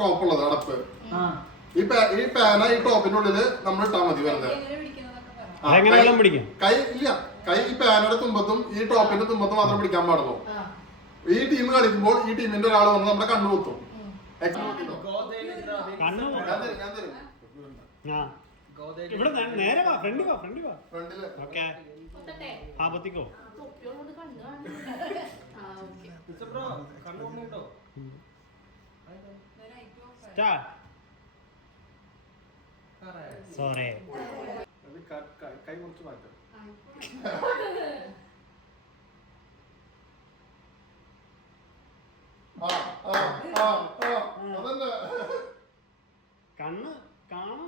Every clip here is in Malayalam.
ടോപ്പുള്ളത് അടപ്പ്. ഈ പാന ഈ ടോപ്പിന്റെ ഉള്ളില് നമ്മൾ ഇട്ടാ മതി വെറുതെ. കൈ ഇല്ല, കൈ ഈ പാനയുടെ തുമ്പത്തും ഈ ടോപ്പിന്റെ തുമ്പത്തും മാത്രം പിടിക്കാൻ പാടുള്ളൂ. ഈ ടീം കളിക്കുമ്പോൾ ഈ ടീമിന്റെ ഒരാൾ വന്ന് നമ്മുടെ കണ്ണു കുത്തും. ഇവിടെ നേരെ വാ, ഫ്രണ്ട് വാ, ഫ്രണ്ട് വാ. ഓക്കേ. ആ പത്തിക്കോ. സ്റ്റാർട്ട്. സോറി. കൈ കുറച്ച് മാറ്റാം. കണ്ണ് കാണാൻ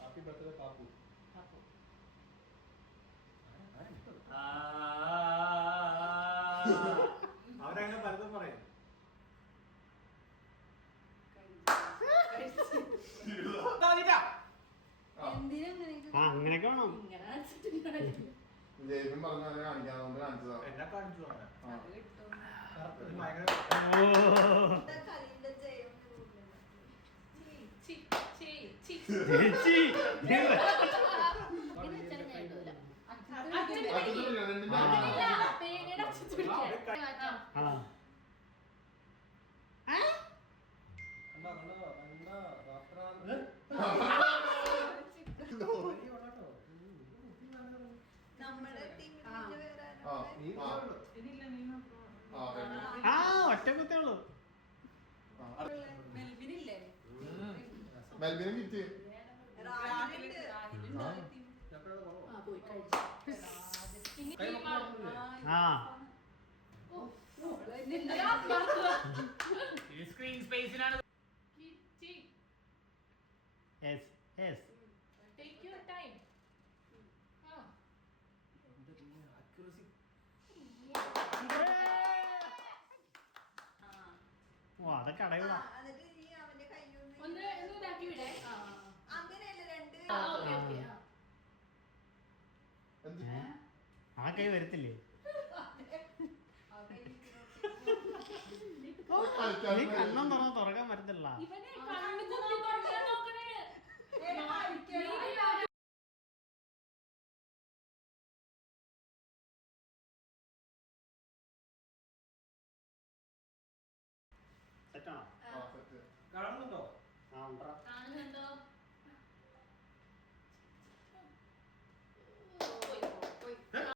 ഹാപ്പി ബർത്ത്ഡേ പാപ്പു. അവരങ്ങനെ പലതും പറയും. അങ്ങനെയൊക്കെ വേണം. ജൈവൻ പറഞ്ഞു കാണിക്കാതെ കാണിച്ചതാ. എന്നെ കാണിച്ചു ഒറ്റക്കുത്തേയുള്ളൂ. മെൽബിനും കിറ്റ്. സ്ക്രീൻ സ്പേസിനാണ്. Take your time. അതൊക്കെ അടയൂടാ. ആ കൈ വരത്തില്ലേ? നീ കണ്ണൊന്നും തുറക്കാൻ പറ്റത്തില്ല.